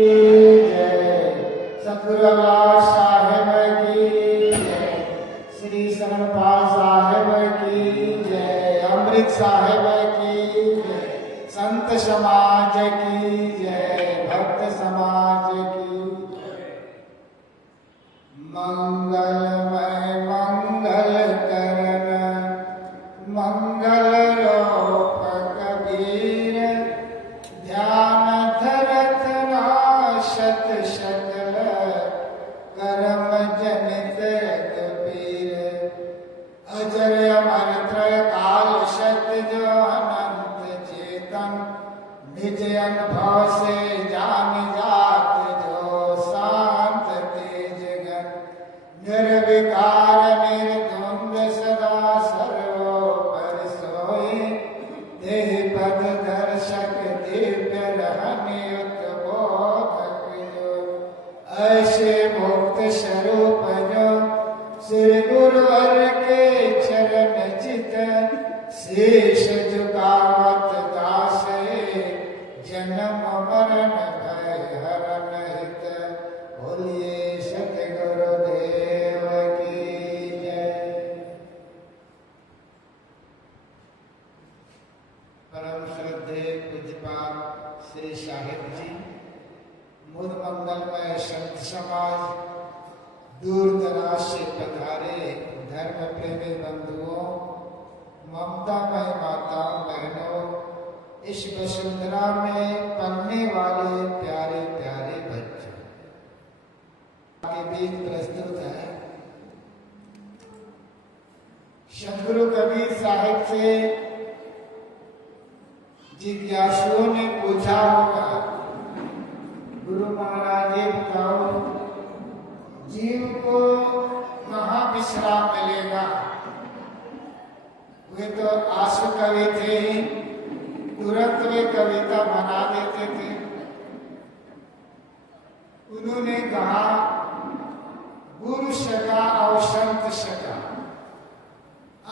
जय सतगुरु अवलाश साहेब की जय, श्री शरणपाल साहेब की जय, अमृत साहेब की जय, संत समाज की जय, भक्त समाज की जय। मंगलमय मंगल करन मंगल रूप कबीर, ध्यान धरत नाशत सकल कर्म जनित कबीर। अजर अमर त्रय काल सत्य जो अनंत चेतन, निज अनुभव से जान जात जो शांत तेज गण। निर्विकार निर्द्वंद सदा सर्वोपरि सोई, देहि पद दर्शक दिव्य रहने उद्बोधक जो। ऐसे मुक्त स्वरूप जो श्री गुरुवर के चरण चित, शीश झुकावत दासे जन्म मरण भय हरन हित। बोलिए सतगुरुदेव की जय। परम श्रद्धे पूज्यपाद श्री साहिब जी, मुद मंगलमय संत समाज, दूर दराज से पधारे धर्म प्रेमी बंधुओं, ममतामय माता बहनों, इस वसुंधरा में पलने वाले प्यारे प्यारे बच्चों के बीच प्रस्तुत है सतगुरु कबीर साहिब से जिज्ञासुओं ने पूछा होगा, गुरु महाराज ये बताओ, जीव को कहाँ विश्राम मिलेगा? वे तो आंसू कवि थे ही, तुरंत वे कविता बना देते थे। उन्होंने कहा, गुरु सगा और संत सगा,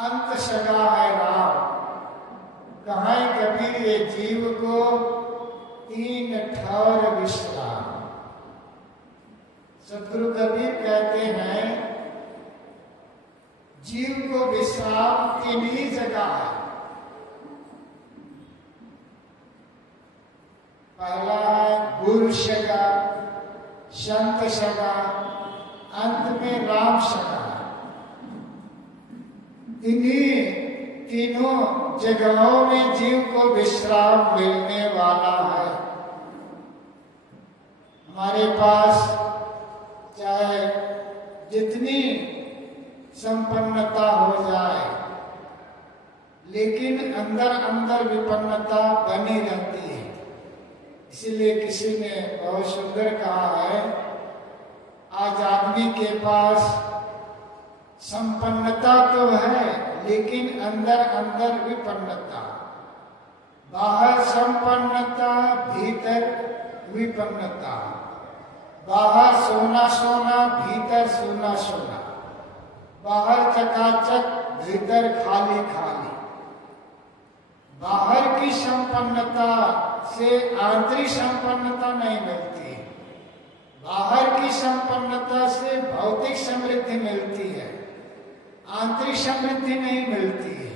अंत सगा है राम। कहा कबीर ये जीव को तीन ठौर विश्राम। सतगुरु कबीर कहते हैं, जीव को विश्राम तीन ही जगह है। पहला है गुरु सगा, संत सगा, अंत में राम सगा। इन्हीं तीनों जगहों में जीव को विश्राम मिलने वाला है। हमारे पास चाहे जितनी संपन्नता हो जाए, लेकिन अंदर अंदर विपन्नता बनी रहती है। इसीलिए किसी ने बहुत सुंदर कहा है, आज आदमी के पास संपन्नता तो है, लेकिन अंदर अंदर विपन्नता। बाहर संपन्नता, भीतर विपन्नता। बाहर सोना सोना, भीतर सोना सोना। बाहर चकाचक, भीतर खाली खाली। बाहर की संपन्नता से आंतरिक संपन्नता नहीं मिलती। बाहर की संपन्नता से भौतिक समृद्धि मिलती है, आंतरिक समृद्धि नहीं मिलती है।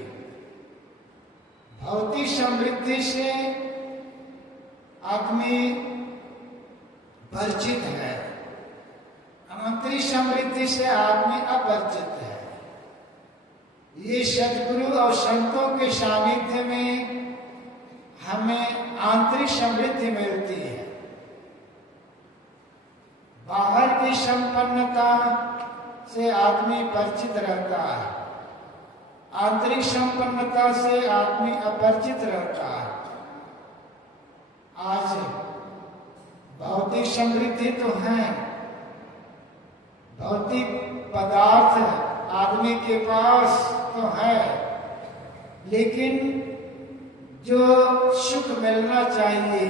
भौतिक समृद्धि से आदमी परिचित है, आंतरिक समृद्धि से आदमी अपरिचित है। ये सद्गुरु और संतों के सानिध्य में हमें आंतरिक समृद्धि मिलती है। बाहर की संपन्नता से आदमी परिचित रहता है, आंतरिक संपन्नता से आदमी अपरिचित रहता है। आज भौतिक समृद्धि तो है, भौतिक पदार्थ आदमी के पास तो है, लेकिन जो सुख मिलना चाहिए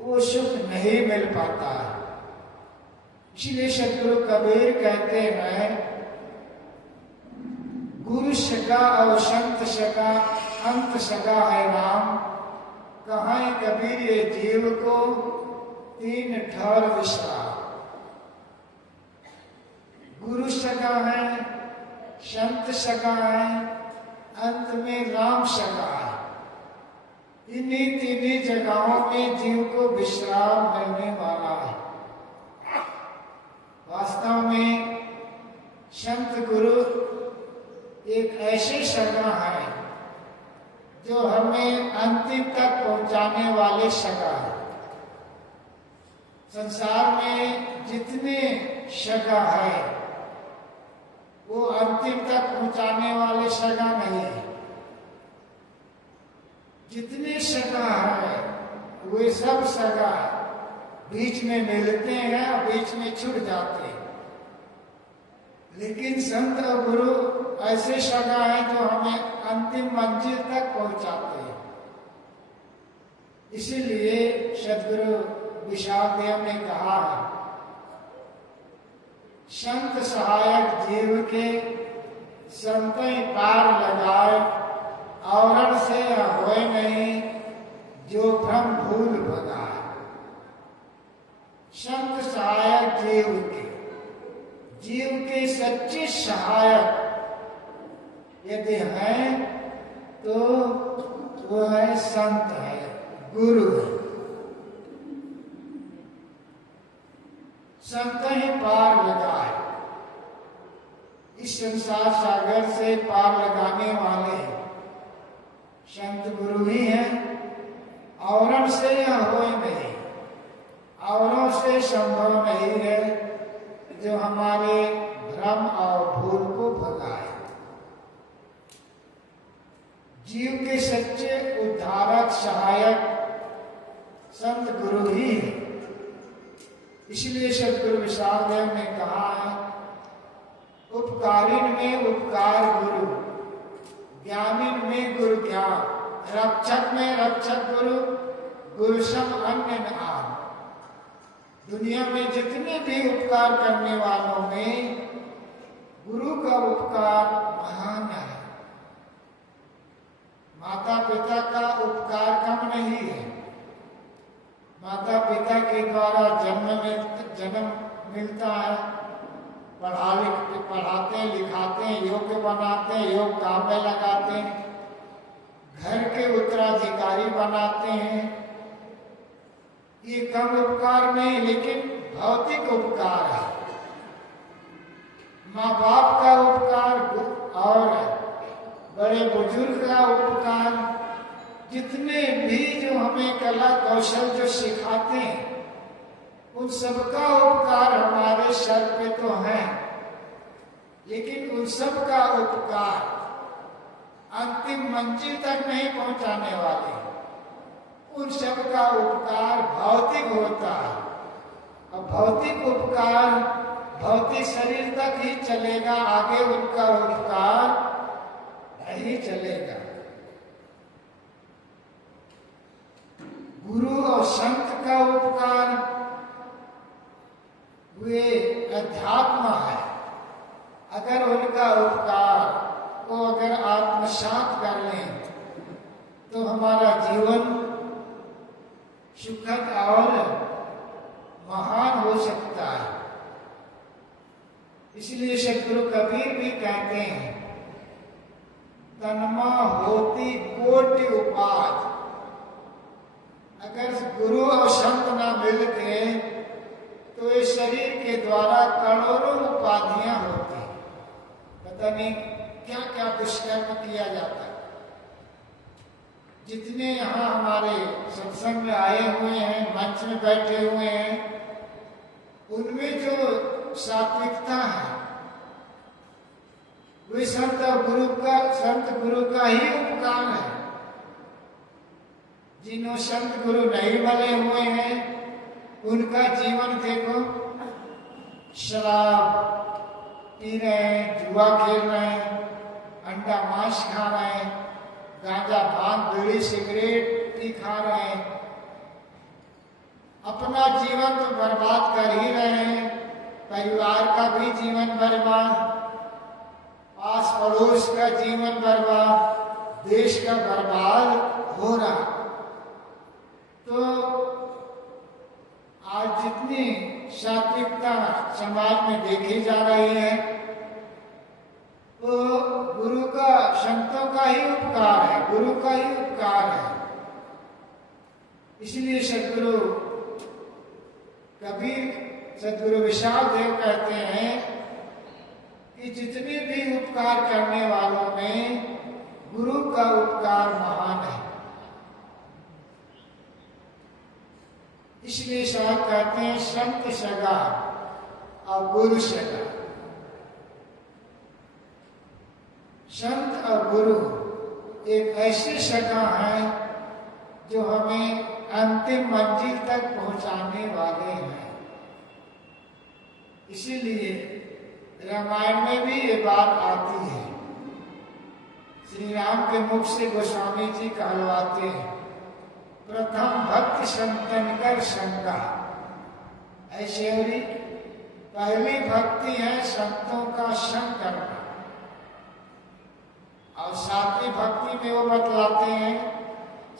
वो सुख नहीं मिल पाता है। इसलिए सतगुरु कबीर कहते हैं, गुरु सगा और संत सगा, अंत सगा है राम। कहाँ कबीर ये जीव को 3 ठौर विश्राम। गुरु सगा है, संत सगा है, अंत में राम सगा है। इन्हीं 3 जगहों में जीव को विश्राम मिलने वाला है। वास्तव में संत गुरु एक ऐसे सगा है जो हमें अंतिम तक पहुंचाने वाले सगा है। संसार में जितने सगा है वो अंतिम तक पहुंचाने वाले सगा नहीं है। जितने सगा है वे सब सगा बीच में मिलते हैं और बीच में छूट जाते हैं। लेकिन संत और गुरु ऐसे सगा है जो हमें अंतिम मंजिल तक पहुंचाते हैं। इसीलिए सद्गुरु विशाल देव ने कहा है, संत सहायक जीव के संत पार लगाए, औरण से होए नहीं जो भ्रम भूल भगाए। संत सहायक जीव के सच्चे सहायक यदि हैं तो वो है संत है, गुरु है। संत ही पार लगाए। इस संसार सागर से पार लगाने वाले संत गुरु ही हैं। औरों से यह हो नहीं, औरों से संभव नहीं है जो हमारे भ्रम और भूल को भगाए। जीव के सच्चे उद्धारक सहायक संत गुरु ही है। इसलिए सद्गुरु विशाल देव ने कहा है, उपकारिन में उपकार गुरु, ज्ञानिन में गुरु ज्ञान, रक्षक में रक्षक गुरु, गुरु सम अन्य न आम। दुनिया में जितने भी उपकार करने वालों में गुरु का उपकार महान है। माता पिता का उपकार कम नहीं है। माता पिता के द्वारा जन्म मिलता है, पढ़ाते लिखाते योग्य बनाते, योग काम में लगाते, घर के उत्तराधिकारी बनाते हैं। ये कम उपकार नहीं, लेकिन भौतिक उपकार है। माँ बाप का उपकार और बड़े बुजुर्ग का उपकार, जितने भी जो हमें कला कौशल जो सिखाते हैं उन सबका उपकार हमारे सर पे तो है, लेकिन उन सब का उपकार अंतिम मंजिल तक नहीं पहुंचाने वाले। उन सब का उपकार भौतिक होता है और भौतिक उपकार भौतिक शरीर तक ही चलेगा, आगे उनका उपकार नहीं चलेगा। गुरु और संत का उपकार वे अध्यात्म है। अगर उनका उपकार को अगर आत्मसात कर लें तो हमारा जीवन सुखद और महान हो सकता है। इसलिए सद्गुरु कबीर भी कहते हैं, तन्मा होती कोटि उपाध। अगर गुरु और संत ना मिलते तो इस शरीर के द्वारा करोड़ों उपाधियां होती, पता नहीं क्या क्या दुष्कर्म किया जाता। जितने यहाँ हमारे सत्संग में आए हुए हैं, मंच में बैठे हुए हैं, उनमें जो सात्विकता है वे संत गुरु का ही उपकार है। जिन्हों संत गुरु नहीं बने हुए हैं उनका जीवन देखो, शराब पी रहे हैं, जुआ खेल रहे हैं, अंडा मांस खा रहे हैं, गांजा भांग बीड़ी सिगरेट भी खा रहे हैं। अपना जीवन तो बर्बाद कर ही रहे हैं, परिवार का भी जीवन बर्बाद, आस पड़ोस का जीवन बर्बाद, देश का बर्बाद हो रहा। तो आज जितनी सात्विकता समाज में देखी जा रही है वो गुरु का, संतों का ही उपकार है, गुरु का ही उपकार है। इसलिए सदगुरु कबीर, सदगुरु विशाल देव कहते हैं कि जितने भी उपकार करने वालों में गुरु का उपकार महान है। इसलिए साहब कहते हैं संत सगा और गुरु सगा। संत और गुरु एक ऐसे सगा है जो हमें अंतिम मंजिल तक पहुंचाने वाले हैं। इसीलिए रामायण में भी ये बात आती है। श्री राम के मुख से गोस्वामी जी कहलवाते हैं, प्रथम भक्ति संतन कर संगा। ऐसे पहली भक्ति है संतों का संग करना। और सातवीं भक्ति में वो बतलाते हैं,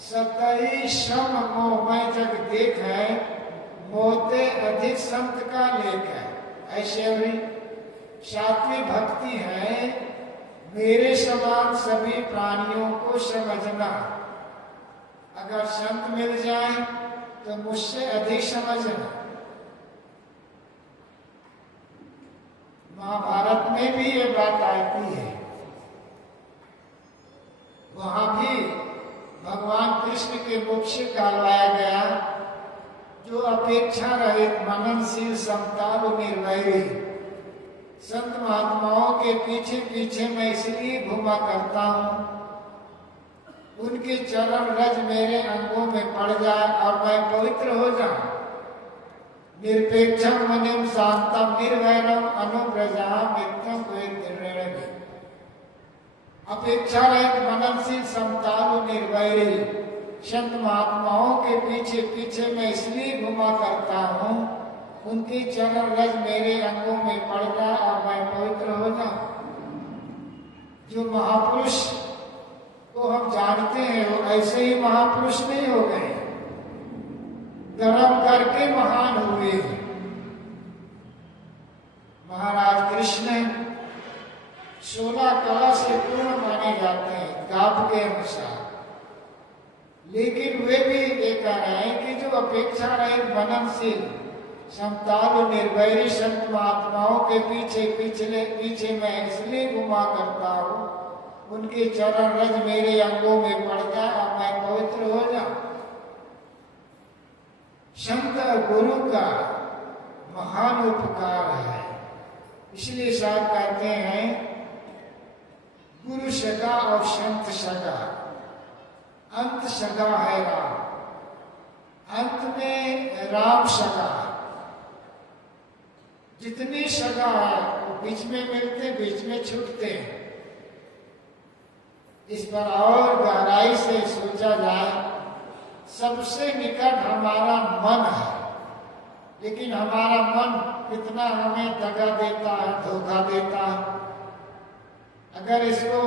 सतई सम मोह जग देख है, मोते अधिक संत का लेख है। ऐसे सातवीं भक्ति है मेरे समान सभी प्राणियों को समझना। अगर संत मिल जाए तो मुझसे अधिक समझना। महाभारत में भी ये बात आती है। वहां भी भगवान कृष्ण के मुख से कहलवाया गया, जो अपेक्षा रहित मननशील समतालु निर्वैरी संत महात्माओं के पीछे पीछे मैं इसलिए घुमा करता हूँ, उनके चरण रज मेरे अंगों में पड़ जाए और मैं पवित्र हो जाऊं। निरपेक्षम मनिम शांतम निर्वैरम अनुव्रजा मित्यम निर्णय। अपेक्षा रहित मननशील समतालु निर्वैरी संत महात्माओं के पीछे पीछे मैं इसलिए घुमा करता हूँ, उनके चरण रज मेरे अंगों में पड़ जाए और मैं पवित्र हो जाऊं। जो महापुरुष को हम जानते हैं वो ऐसे ही महापुरुष नहीं हो गए, कर्म करके महान हुए। महाराज कृष्ण 16 कला से पूर्ण माने जाते हैं काव्य के अनुसार, लेकिन वे भी ये कह रहे हैं कि जो अपेक्षा रहित मननशील समतालु निर्वैरी संत महात्माओं के पीछे मैं इसलिए घुमा करता हूँ, उनके चरण रज मेरे अंगों में पड़ जाए और मैं पवित्र हो जाऊं। संत और गुरु का महान उपकार है। इसलिए साहब कहते हैं गुरु सगा और संत सगा। अंत सगा है राम, अंत में राम सगा। जितनी सगा है वो बीच में मिलते बीच में छूटते हैं। इस पर और गहराई से सोचा जाए, सबसे निकट हमारा मन है, लेकिन हमारा मन कितना हमें दगा देता है, धोखा देता है। अगर इसको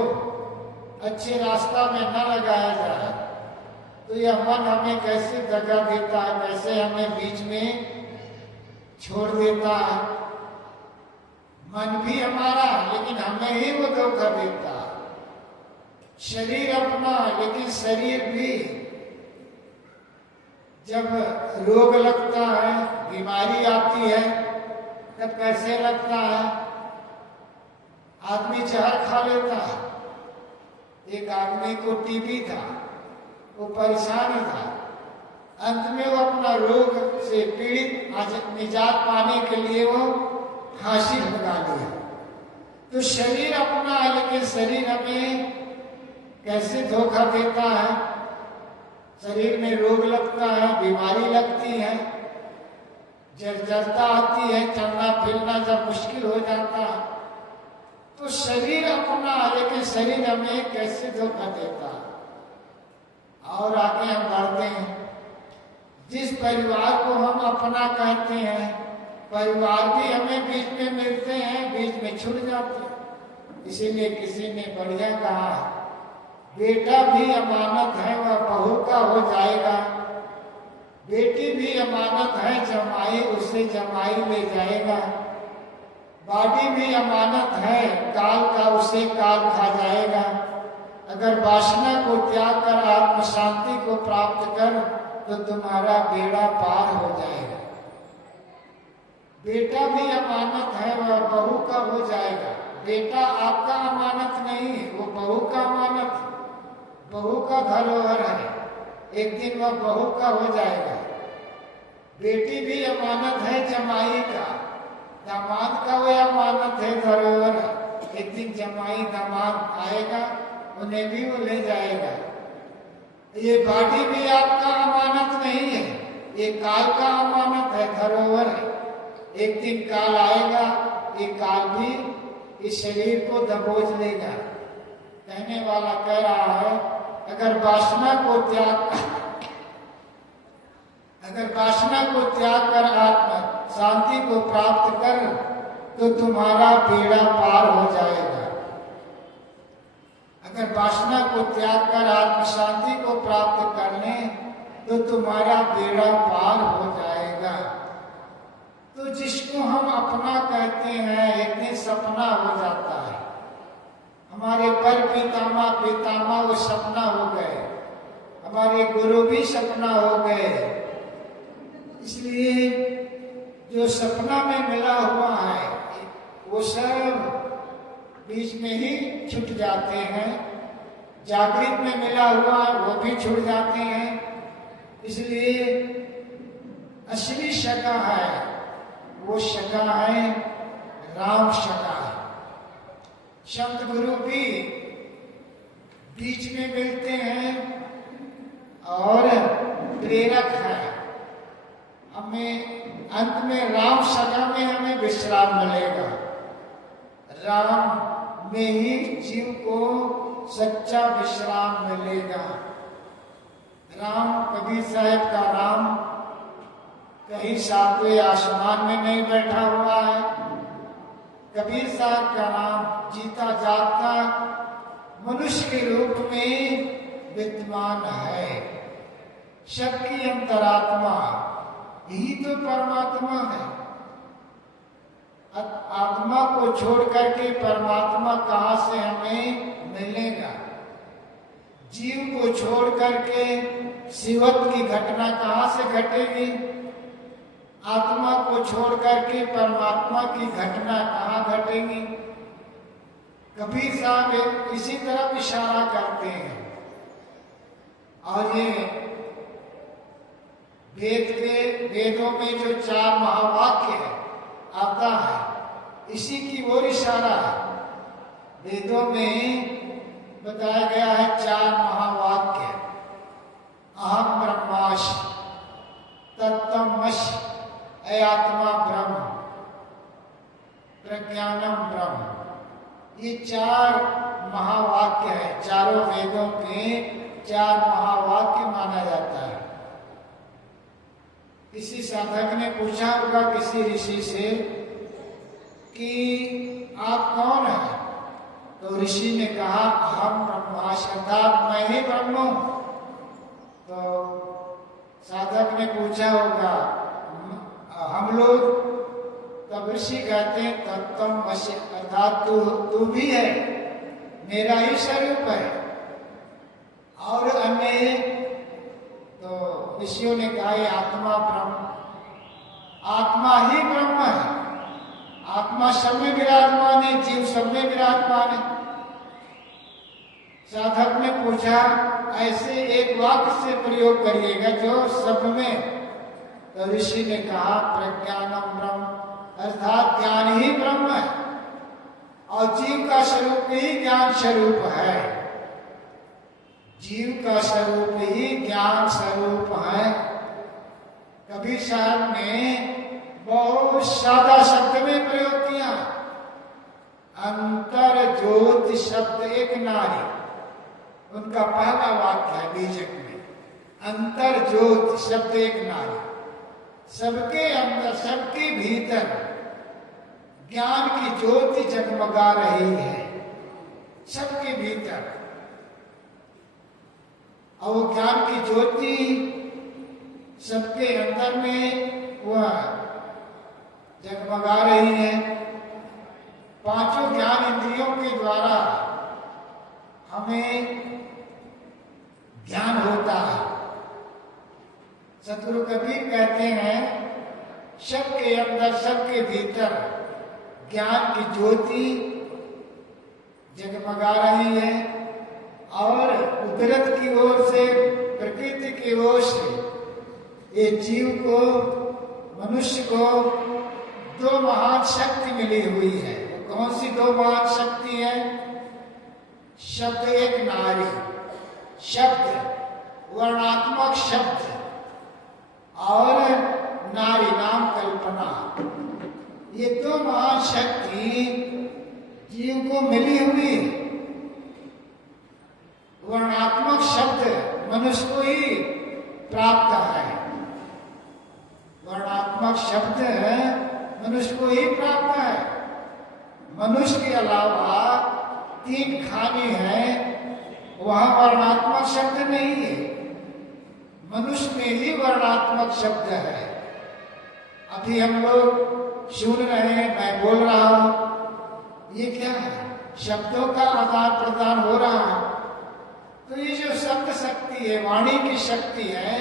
अच्छे रास्ता में न लगाया जाए तो यह मन हमें कैसे दगा देता है, कैसे हमें बीच में छोड़ देता है। मन भी हमारा लेकिन हमें ही वो धोखा देता है। शरीर अपना लेकिन शरीर भी जब रोग लगता है, बीमारी आती है, तब कैसे लगता है, आदमी जहर खा लेता है। एक आदमी को टीबी था, वो परेशान था, अंत में वो अपना रोग से पीड़ित निजात पाने के लिए वो फांसी लगा लिया। तो शरीर अपना है लेकिन शरीर हमें कैसे धोखा देता है। शरीर में रोग लगता है, बीमारी लगती है, जर्जरता आती है, चलना फिरना जब मुश्किल हो जाता है, तो शरीर अपना लेकिन शरीर हमें कैसे धोखा देता है। और आगे हम बढ़ते हैं, जिस परिवार को हम अपना कहते हैं, परिवार भी हमें बीच में मिलते हैं, बीच में छूट जाते हैं। इसीलिए किसी ने बढ़िया कहा, बेटा भी अमानत है, वह बहू का हो जाएगा, बेटी भी अमानत है, जमाई उसे जमाई ले जाएगा। बाडी भी अमानत है, काल का उसे काल खा जाएगा। अगर वासना को त्याग कर आत्म शांति को प्राप्त कर तो तुम्हारा बेड़ा पार हो जाएगा। बेटा भी अमानत है, वह बहू का हो जाएगा। बेटा आपका अमानत नहीं, वो बहू का अमानत है, बहू का धरोहर है, एक दिन वह बहू का हो जाएगा। बेटी भी अमानत है जमाई का, दामाद का वो अमानत है, धरोहर है, एक दिन जमाई दामाद आएगा, उन्हें भी वो ले जाएगा। ये बाडी भी आपका अमानत नहीं है, ये काल का अमानत है, धरोहर है, एक दिन काल आएगा, ये काल भी इस शरीर को दबोच लेगा। कहने वाला कह रहा है अगर वासना को त्याग कर आत्मा शांति को प्राप्त कर तो तुम्हारा बेड़ा पार हो जाएगा। अगर वासना को त्याग कर आत्म शांति को प्राप्त कर ले तो तुम्हारा बेड़ा पार हो जाएगा। तो जिसको हम अपना कहते हैं एक दिन सपना हो जाता है। हमारे पर पितामह वो सपना हो गए, हमारे गुरु भी सपना हो गए। इसलिए जो सपना में मिला हुआ है वो सब बीच में ही छूट जाते हैं। जागृत में मिला हुआ वो भी छूट जाते हैं। इसलिए असली सका है वो सका है राम सका है। संत गुरु भी बीच में मिलते हैं और प्रेरक है। हमें अंत में राम सका में हमें विश्राम मिलेगा। राम में ही जीव को सच्चा विश्राम मिलेगा। राम कबीर साहब का राम कहीं सातवें आसमान में नहीं बैठा हुआ है। कबीर साहब का नाम जीता जागता मनुष्य के रूप में विद्यमान है। सबकी अंतरात्मा यही तो परमात्मा है। आत्मा को छोड़ करके परमात्मा कहाँ से हमें मिलेगा? जीव को छोड़ करके शिवत्व की घटना कहाँ से घटेगी? आत्मा को छोड़ करके परमात्मा की घटना कहाँ घटेगी? कबीर साहब इसी तरफ इशारा करते हैं। और ये वेदों में जो 4 महावाक्य है आता है इसी की ओर इशारा है। वेदों में बताया गया है 4 महावाक्य। अहम ब्रह्मास्मि, तत्त्वमसि, ऐ आत्मा ब्रह्म, प्रज्ञानम ब्रह्म। ये 4 महावाक्य है। चारों वेदों के 4 महावाक्य माना जाता है। किसी साधक ने पूछा होगा किसी ऋषि से कि आप कौन हैं? तो ऋषि ने कहा अहम ब्रह्मास्मि, अर्थात मैं ही ब्रह्म हूं। तो साधक ने पूछा होगा हम लोग, तब ऋषि कहते हैं तत्त्वमसि, अर्थात तू भी है, मेरा ही स्वरूप है। और अन्य तो ऋषियों ने कहा आत्मा ब्रह्म, आत्मा ही ब्रह्म है। आत्मा सब में विराजमान है, जीव सब में विराजमान है। साधक ने पूछा ऐसे एक वाक्य से प्रयोग करिएगा जो सब में। तो ऋषि ने कहा प्रज्ञानम ब्रह्म, अर्थात ज्ञान ही ब्रह्म है और जीव का स्वरूप ही ज्ञान स्वरूप है। जीव का स्वरूप ही ज्ञान स्वरूप है। कबीर साहब ने बहुत सादा शब्द में प्रयोग किया। अंतर ज्योति शब्द एक नारी, उनका पहला वाक्य है बीजक में। अंतर ज्योति शब्द एक नारी, सबके अंदर सबके भीतर ज्ञान की ज्योति जगमगा रही है, सबके भीतर। और वो ज्ञान की ज्योति सबके अंदर में वह जगमगा रही है। पांचों ज्ञान इंद्रियों के द्वारा हमें ज्ञान होता है। सतगुरु कबीर कहते हैं, सबके अंदर, सबके भीतर ज्ञान की ज्योति जगमगा रही है और कुदरत की ओर से, प्रकृति की ओर से ये जीव को, मनुष्य को दो महान शक्ति मिली हुई है। वो कौन सी दो महान शक्ति है? शब्द एक नारी, शब्द वर्णात्मक शब्द, और नारी नाम कल्पना। ये दो महान शक्ति जीव को मिली हुई है। वर्णात्मक शब्द मनुष्य को ही प्राप्त है। वर्णात्मक शब्द मनुष्य को ही प्राप्त है। मनुष्य के अलावा तीन खाने हैं, वहां वर्णात्मक शब्द नहीं है। मनुष्य में ही वर्णात्मक शब्द है। अभी हम लोग सुन रहे हैं, मैं बोल रहा हूं, ये क्या है? शब्दों का आदान प्रदान हो रहा है। तो ये जो शब्द शक्ति है, वाणी की शक्ति है,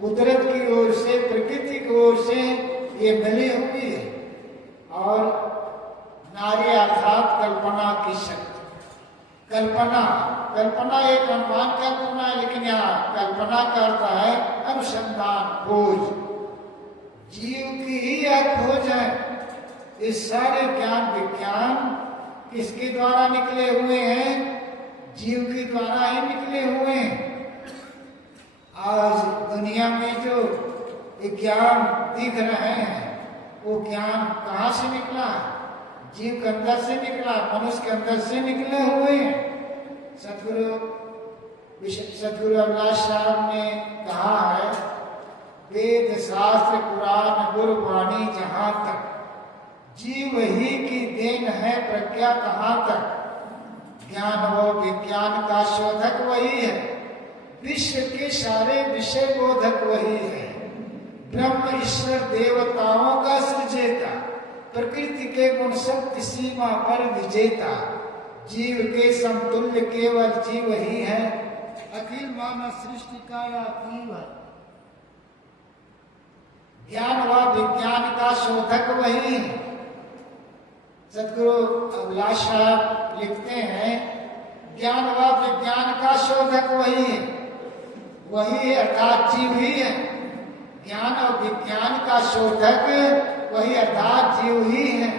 कुदरत की ओर से, प्रकृति की ओर से ये मिली हुई है। और नारी अर्थात कल्पना की शक्ति। कल्पना, कल्पना एक अनुमान कल्पना है, लेकिन यहाँ कल्पना करता है अनुसंधान, खोज। जीव की ही यह खोज है। ये सारे ज्ञान विज्ञान किसके द्वारा निकले हुए हैं? जीव के द्वारा ही निकले हुए हैं। आज दुनिया में जो ज्ञान दिख रहे हैं, वो ज्ञान कहाँ से निकला? जीव के अंदर से निकला, मनुष्य के अंदर से निकले हुए हैं। सतगुरु अभिलाष साहब ने कहा है, वेद शास्त्र कुरान गुरबाणी जहां तक, जीव ही की देन है प्रज्ञा कहां तक। ज्ञान व विज्ञान का शोधक वही है, विश्व के सारे विषय बोधक वही है। ब्रह्म ईश्वर देवताओं का सृजेता, प्रकृति के गुण शक्ति सीमा पर विजेता। जीव के समतुल्य केवल जीव ही है, अखिल मानव सृष्टि का जीव है। ज्ञान व विज्ञान का शोधक वही है। सतगुरु अभिलाष साहब लिखते हैं, ज्ञान व विज्ञान का शोधक वही है। वही अर्थात जीव ही है। ज्ञान और विज्ञान का शोधक वही अर्थात जीव ही है।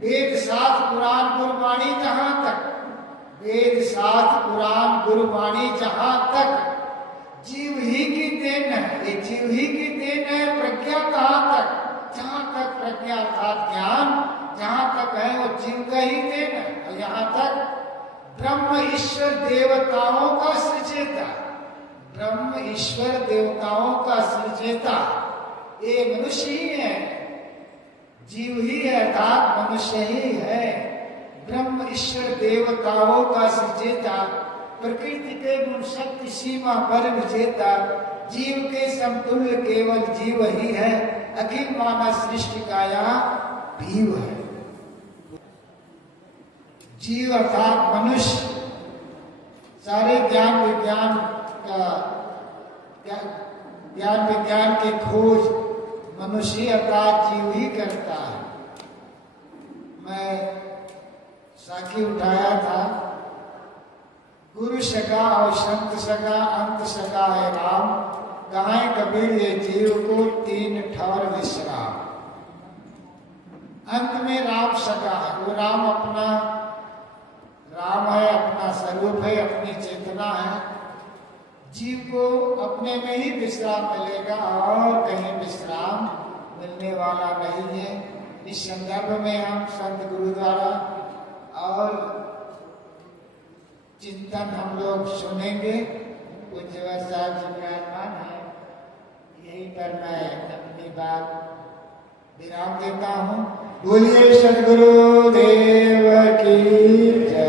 वेद शास्त्र पुराण गुरबाणी जहां तक, वेद शास्त्र पुराण गुरबाणी जहां तक, जीव ही की देन है। ये जीव ही की देन है। प्रज्ञा कहां तक? जहां तक प्रज्ञा अर्थात ज्ञान जहां तक है, वो जीव का ही देन है। और यहाँ तक ब्रह्म ईश्वर देवताओं का सृजेता, ब्रह्म ईश्वर देवताओं का सृजेता ये मनुष्य ही है, जीव ही है, अर्थात मनुष्य ही है। ब्रह्म ईश्वर देवताओं का सृजेता, प्रकृति के गुण शक्ति सीमा पर विजेता। जीव के समतुल्य केवल जीव ही है, अखिल मानव सृष्टि का यहाँ भीव है। जीव अर्थात मनुष्य, सारे ज्ञान विज्ञान का, ज्ञान विज्ञान की खोज मनुष्य अर्थात जीव ही करता है। मैं साखी उठाया था, गुरु सका और संत सका, अंत सका है राम। कहां कबीर ये जीव को तीन ठौर विश्राम। अंत में राम सका है, वो राम अपना राम है, अपना स्वरूप है, अपनी चेतना है। जीव को अपने में ही विश्राम मिलेगा और कहीं विश्राम मिलने वाला नहीं है। इस संदर्भ में हम संत गुरु द्वारा और चिंतन हम लोग सुनेंगे। पूज्य साहब जी का आह्वान है, यहीं पर मैं अपनी बात विराम देता हूँ। बोलिए सद्गुरु देव की जय।